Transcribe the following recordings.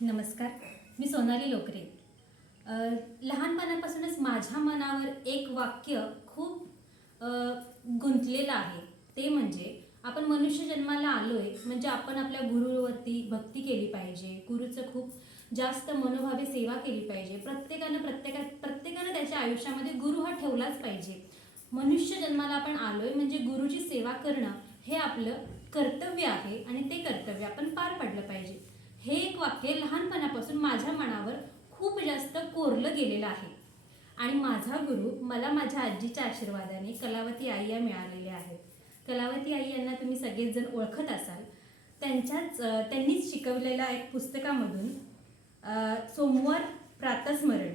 नमस्कार, मी सोनाली लोकरे. लहानपणापासूनच माझ्या मनावर एक वाक्य खूप गुंतलेलं आहे. ते म्हणजे आपण मनुष्य जन्माला आलोय म्हणजे आपण आपल्या गुरुवरती भक्ती केली पाहिजे. गुरुचं खूप जास्त मनोभावे सेवा केली पाहिजे. प्रत्येकानं त्याच्या आयुष्यामध्ये गुरु हा ठेवलाच पाहिजे. मनुष्य जन्माला आपण आलोय म्हणजे गुरुची सेवा करणं हे आपलं कर्तव्य आहे आणि ते कर्तव्य आपण पार पाडलं पाहिजे. हे एक वाक्य लहानपणापासून माझ्या मनावर खूप जास्त कोरलं गेलेलं आहे. आणि माझा गुरु मला माझ्या आजीच्या आशीर्वादाने कलावती आई या मिळालेल्या आहेत. कलावती आई यांना तुम्ही सगळेच जण ओळखत असाल. त्यांनीच शिकवलेल्या एक पुस्तकामधून सोमवार प्रातस्मरण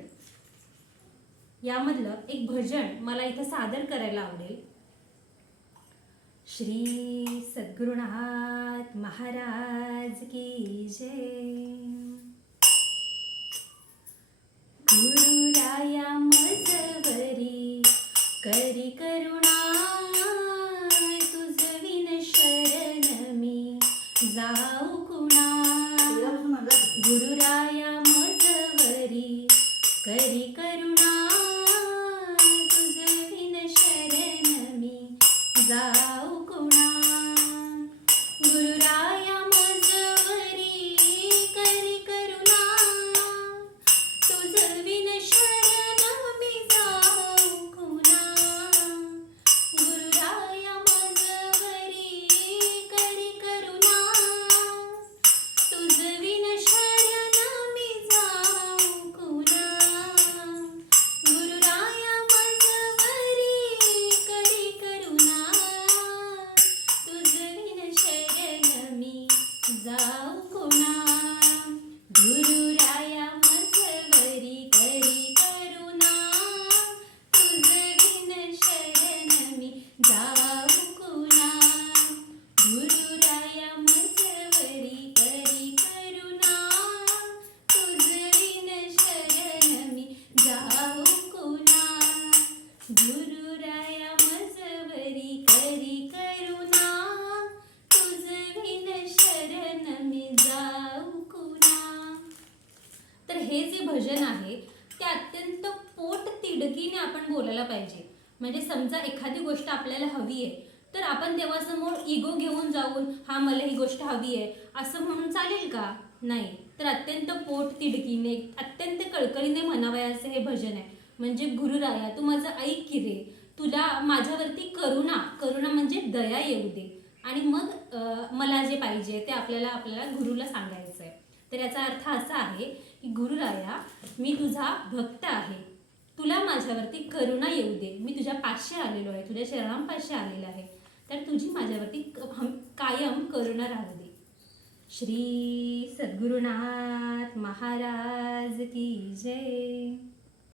यामधलं एक भजन मला इथं सादर करायला आवडेल. श्री सद्गुरुनाथ महाराज की जय. गुरुराया मजवरी करी करुणा, तुझविन शरण मी जाऊ कुणा. गुरुराया मजवरी करी करुणा, तुझविन शरण मी जाऊ कुणा. गुरुराया मजवरी करी करुणा, तुझविन शरण मी जाऊ कुणा. गुरुराया मजवरी करी करुणा, तुझविन शरण मी जाऊ कुणा. गुरुराया मजवरी करी करुणा, तुझविन शरण मी जाऊ कुणा. गुरुराया मजवरी करी करुणा, तुझविन शरण मी जाऊ कुणा. गुरुराया मजवरी करी करुणा, तुझविन शरण मी जाऊ कुणा. गुरुराया मजवरी करी करुणा, तुझविन शरण मी जाऊ कुणा. तर हे जे भजन आहे ते अत्यंत पोट तिडकीने आपण बोलायला पाहिजे. म्हणजे समजा एखादी गोष्ट आपल्याला हवी आहे तर आपण देवासमोर इगो घेऊन जाऊन हा मला ही गोष्ट हवी आहे असं म्हणून चालेल का? नाही. तर अत्यंत पोट तिडकीने अत्यंत कळकळीने म्हणावयाचे हे भजन आहे. म्हणजे गुरुराया तू माझं ऐक की रे, तुला माझ्यावरती करुणा म्हणजे दया येऊ दे आणि मग मला जे पाहिजे ते आपल्याला गुरुला सांगायचं आहे. तर याचा अर्थ असा आहे की गुरुराया मी तुझा भक्त आहे, तुला माझ्यावरती करुणा येऊ दे. मी तुझ्या पाशी आलेलो आहे, तुझ्या चरणांपाशी आलेलो आहे, तर तुझी माझ्यावरती कायम करुणा राहू दे. श्री सद्गुरुनाथ महाराज की जय.